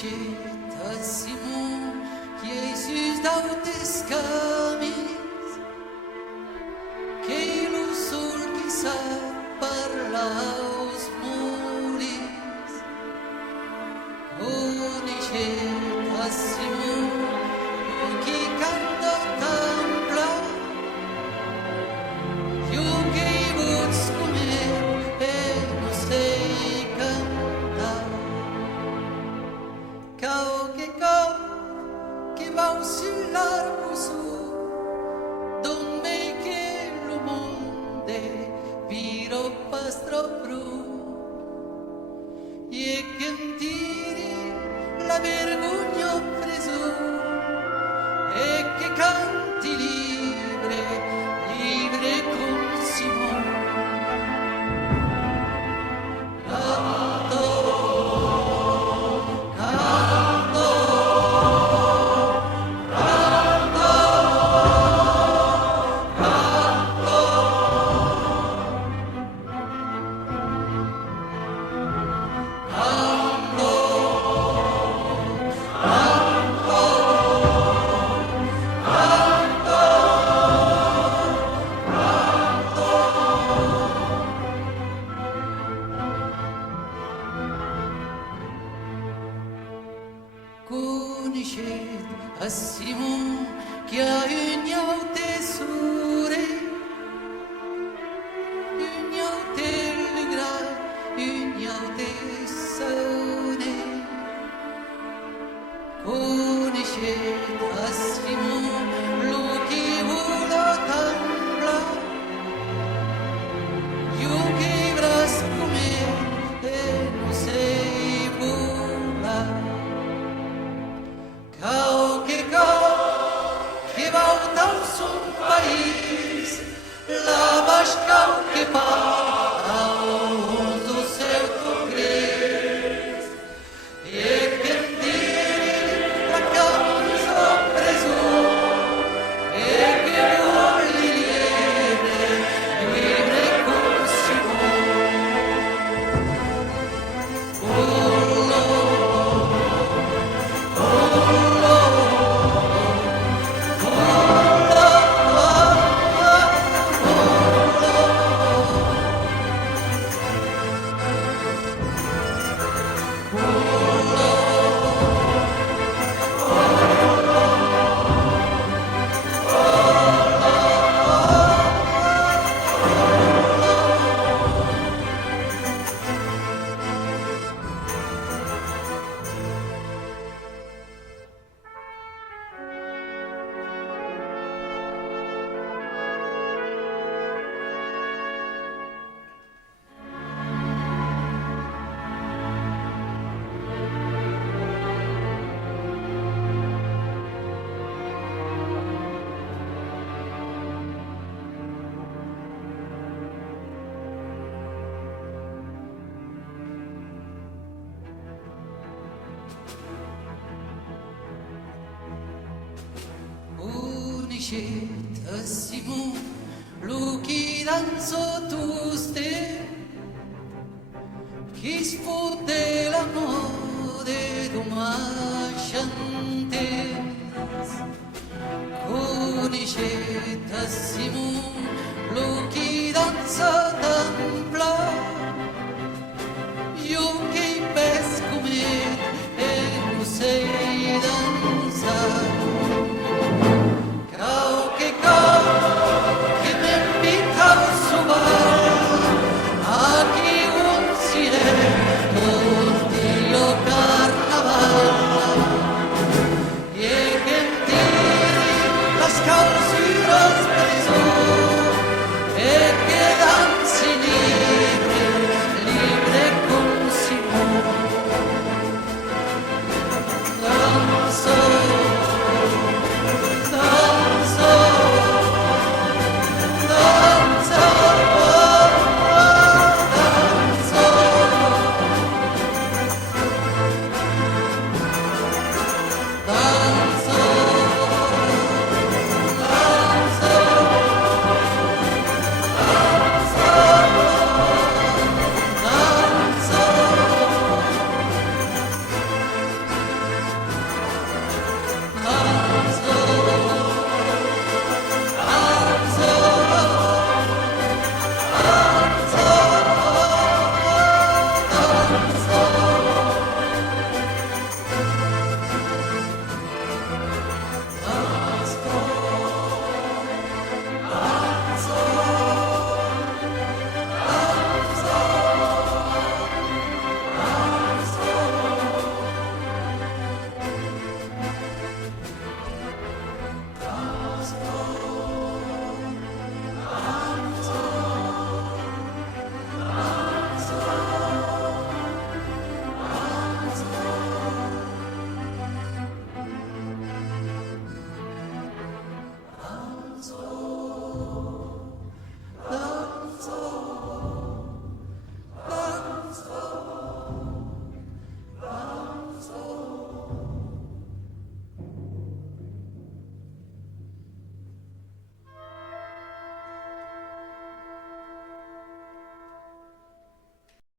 coneixet a Simó, Jesus d'autes camis, que lo sol qui sap parlar als moris. Coneixet a Simó, qui canta tan blau, jo que hi vots comer e no sé cantar. Cau que vau sur l'arbusto, don me che lo monde viro pastro bru, e cantire la vergogna preso, e che canti libre, libre con Simon. Coneixet a Simó, qui a un llaute sure, un llaute lugra, un llaute saune. Coneixet a Simó, lo qui vola tan blau, jo que vras comer e no sei volar. Cau que vau dans son país, la vache cau que paus do seu congres, e que tire la causa preso, e que voli libre, libre con Simon. Coneixet a Simó, lo qui danzo tuste, qui es fote l'amor de domaixantes. Coneixet a Simó, lo qui danza